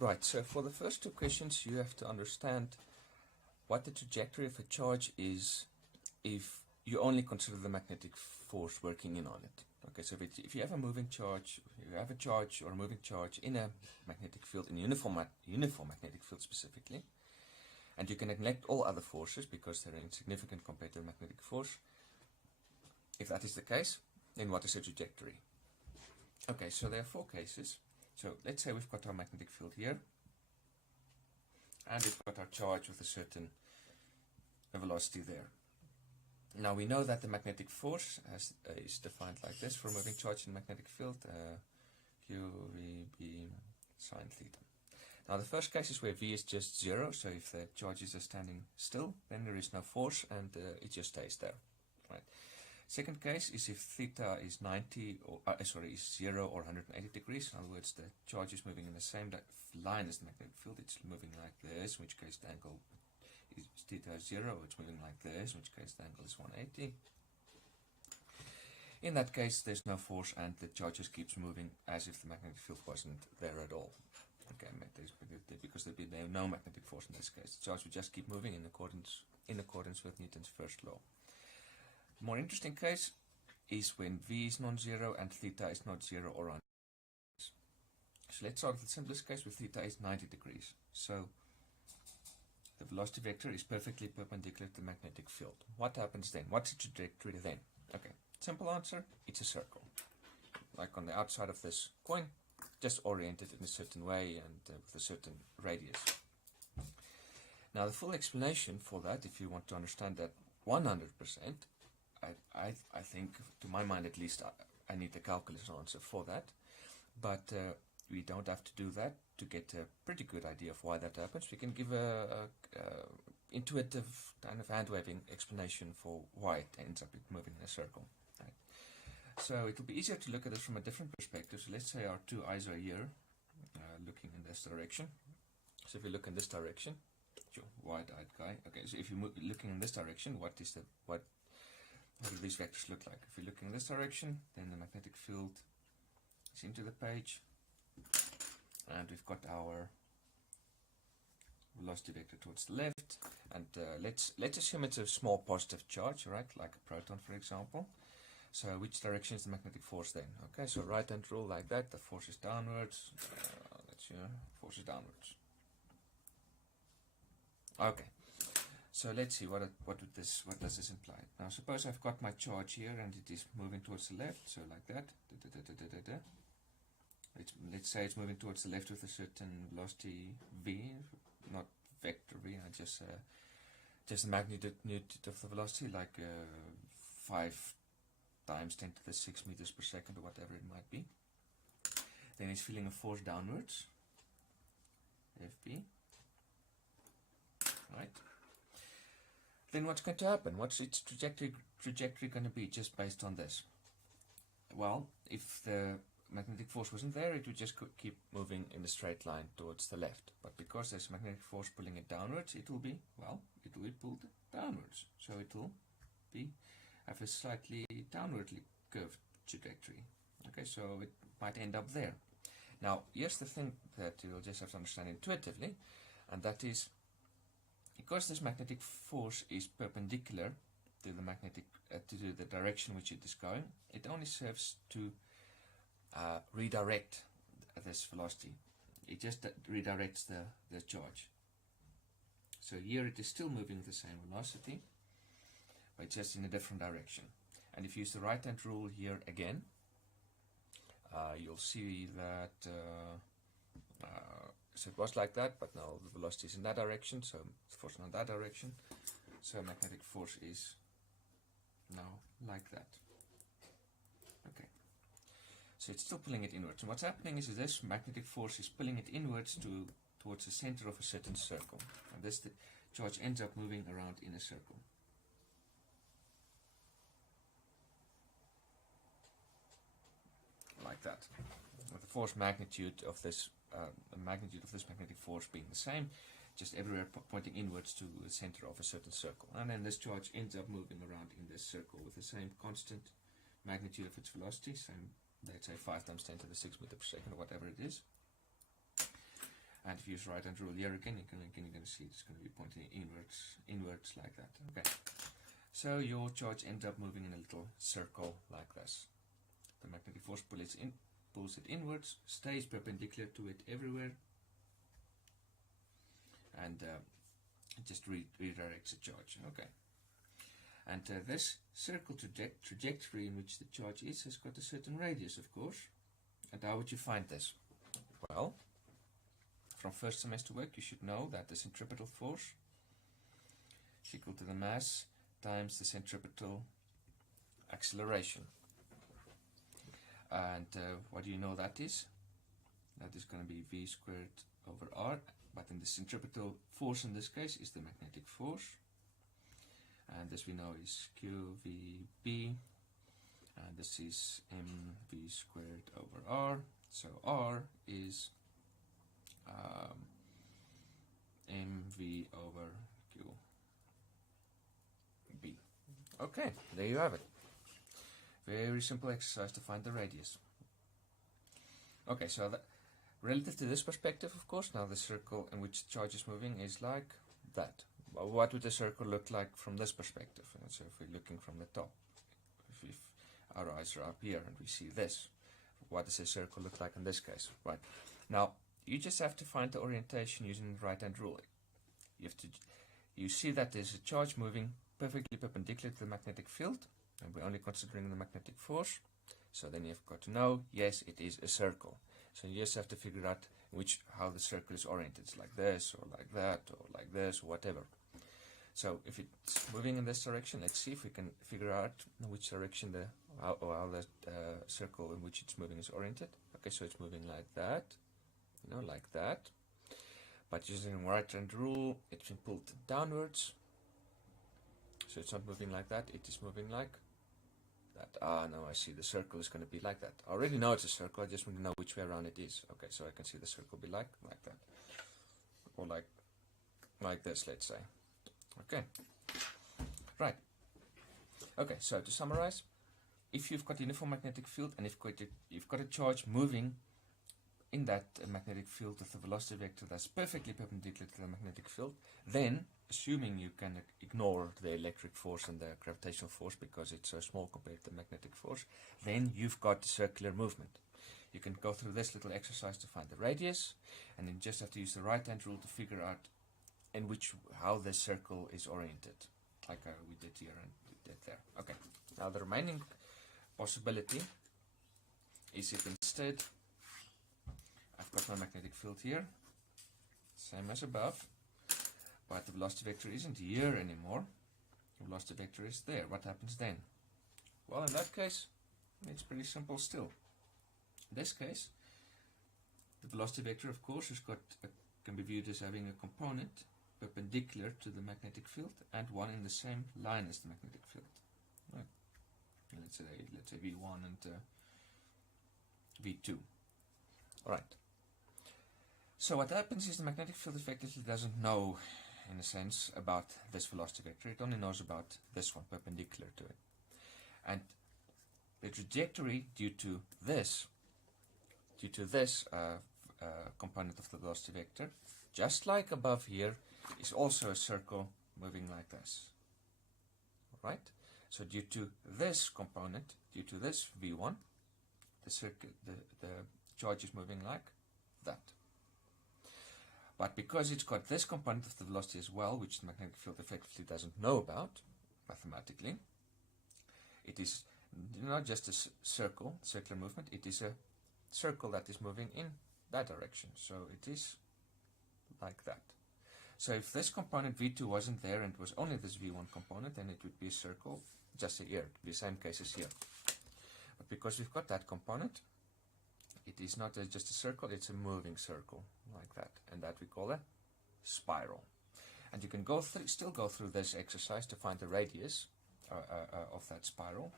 Right, so for the first two questions, you have to understand what the trajectory of a charge is if you only consider the magnetic force working in on it. Okay, so if you have a moving charge, you have a charge or a moving charge in a magnetic field, in a uniform magnetic field specifically, and you can neglect all other forces because they're insignificant compared to the magnetic force. If that is the case, then what is the trajectory? Okay, so there are four cases. So let's say we've got our magnetic field here, and we've got our charge with a certain velocity there. Now we know that the magnetic force is defined like this for a moving charge in magnetic field, Q, V, B, sine theta. Now the first case is where V is just 0, so if the charges are standing still, then there is no force and it just stays there. Right. Second case is if theta is 90 or is 0 or 180 degrees. In other words, the charge is moving in the same line as the magnetic field. It's moving like this, in which case the angle is theta is 0. It's moving like this, in which case the angle is 180. In that case, there's no force and the charge just keeps moving as if the magnetic field wasn't there at all. Okay, because there'd be no magnetic force in this case. The charge would just keep moving in accordance with Newton's first law. The more interesting case is when V is non-zero and theta is not 0 or 1. So let's start with the simplest case where theta is 90 degrees. So the velocity vector is perfectly perpendicular to the magnetic field. What happens then? What's the trajectory then? Okay, simple answer, it's a circle. Like on the outside of this coin, just oriented in a certain way and with a certain radius. Now the full explanation for that, if you want to understand that 100%, I think, to my mind at least, I need the calculus answer for that. But we don't have to do that to get a pretty good idea of why that happens. We can give a intuitive kind of hand-waving explanation for why it ends up moving in a circle. Right. So it will be easier to look at this from a different perspective. So let's say our two eyes are here, looking in this direction. So if you look in this direction, wide-eyed guy. Okay, so if you're looking in this direction, what do these vectors look like? If you're looking in this direction, then the magnetic field is into the page, and we've got our velocity vector towards the left, and let's assume it's a small positive charge, right, like a proton, for example. So which direction is the magnetic force then? Okay, so right-hand rule like that, the force is downwards. Force is downwards. Okay. So let's see what does this imply. Now suppose I've got my charge here and it is moving towards the left, so like that. Let's say it's moving towards the left with a certain velocity v, not vector v, just the magnitude of the velocity, like 5 times 10 to the 6 meters per second or whatever it might be. Then it's feeling a force downwards, Fb, right? Then what's going to happen? What's its trajectory going to be just based on this? Well, if the magnetic force wasn't there, it would just keep moving in a straight line towards the left. But because there's a magnetic force pulling it downwards, it will be pulled downwards. So it will have a slightly downwardly curved trajectory. Okay, so it might end up there. Now, here's the thing that you'll just have to understand intuitively, and that is, because this magnetic force is perpendicular to the direction which it is going, it only serves to redirect this velocity. It just redirects the charge. So here it is still moving with the same velocity, but just in a different direction. And if you use the right-hand rule here again, you'll see that so it was like that, but now the velocity is in that direction, so the force is in that direction. So magnetic force is now like that. Okay. So it's still pulling it inwards. And what's happening is this magnetic force is pulling it inwards towards the center of a certain circle. And this the charge ends up moving around in a circle. Like that. With the force magnitude of this magnetic force being the same, just everywhere pointing inwards to the center of a certain circle. And then this charge ends up moving around in this circle with the same constant magnitude of its velocity, same, let's say 5 times 10 to the 6 meter per second or whatever it is. And if you use right hand rule here again, you're going to see it's going to be pointing inwards like that. Okay. So your charge ends up moving in a little circle like this. The magnetic force pulls it inwards, stays perpendicular to it everywhere, and it just redirects the charge. Okay. And this circle trajectory in which the charge is has got a certain radius, of course. And how would you find this? Well, from first semester work, you should know that the centripetal force is equal to the mass times the centripetal acceleration. And what do you know that is? That is going to be v squared over r, but in the centripetal force in this case is the magnetic force. And this we know is qvb, and this is mv squared over r. So r is mv over qb. Okay, there you have it. Very simple exercise to find the radius. Okay, so that, relative to this perspective, of course, now the circle in which the charge is moving is like that. Well, what would the circle look like from this perspective? And so if we're looking from the top, if our eyes are up here and we see this, what does a circle look like in this case? Right. Now, you just have to find the orientation using the right-hand rule. You see that there's a charge moving perfectly perpendicular to the magnetic field, and we're only considering the magnetic force. So then you've got to know, yes, it is a circle. So you just have to figure out how the circle is oriented. It's like this, or like that, or like this, or whatever. So if it's moving in this direction, let's see if we can figure out in which direction how the circle in which it's moving is oriented. Okay, so it's moving like that, like that. But using right-hand rule, it's been pulled downwards. So it's not moving like that, it is moving like that. Ah, now I see the circle is going to be like that. I already know it's a circle, I just want to know which way around it is. Okay, so I can see the circle be like that. Or like this, let's say. Okay, right. Okay, so to summarize, if you've got a uniform magnetic field and you've got a charge moving in that magnetic field with a velocity vector that's perfectly perpendicular to the magnetic field, then, assuming you can ignore the electric force and the gravitational force because it's so small compared to the magnetic force, then you've got circular movement. You can go through this little exercise to find the radius, and then just have to use the right-hand rule to figure out how the circle is oriented, like we did here and we did there. Okay, now the remaining possibility is if instead I've got my magnetic field here, same as above, but the velocity vector isn't here anymore. The velocity vector is there. What happens then? Well, in that case, it's pretty simple still. In this case, the velocity vector, of course, can be viewed as having a component perpendicular to the magnetic field and one in the same line as the magnetic field. Right. Let's say V1 and V2. All right. So what happens is the magnetic field effectively doesn't know, in a sense, about this velocity vector. It only knows about this one perpendicular to it. And the trajectory due to this component of the velocity vector, just like above here, is also a circle moving like this. Right? So due to this component, due to this V1, the charge is moving like that. But because it's got this component of the velocity as well, which the magnetic field effectively doesn't know about mathematically, it is not just a circular movement, it is a circle that is moving in that direction. So it is like that. So if this component V2 wasn't there and it was only this V1 component, then it would be a circle just here. It would be the same case as here. But because we've got that component, it is not just a circle, it's a moving circle like that. And that we call a spiral. And you can still go through this exercise to find the radius of that spiral.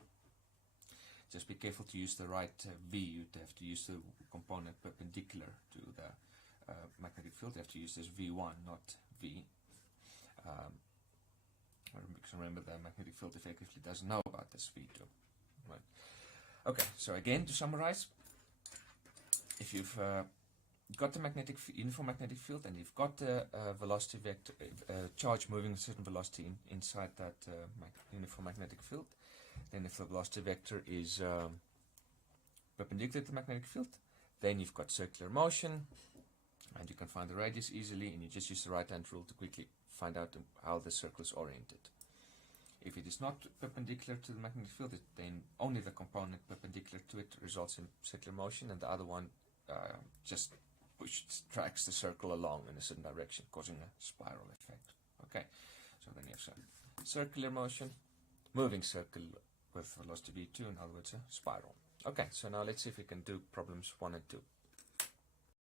Just be careful to use the right V. You'd have to use the component perpendicular to the magnetic field. You have to use this V1, not V. Because remember, the magnetic field effectively doesn't know about this V2. Right. Okay, so again, to summarize, if you've you've got the uniform magnetic field, and you've got the velocity vector, charge moving a certain velocity inside that uniform magnetic field. Then if the velocity vector is perpendicular to the magnetic field, then you've got circular motion, and you can find the radius easily, and you just use the right-hand rule to quickly find out how the circle is oriented. If it is not perpendicular to the magnetic field, then only the component perpendicular to it results in circular motion, and the other one just tracks the circle along in a certain direction, causing a spiral effect. Okay, so then you have some circular motion, moving circle with velocity v2, in other words, a spiral. Okay, so now let's see if we can do problems 1 and 2.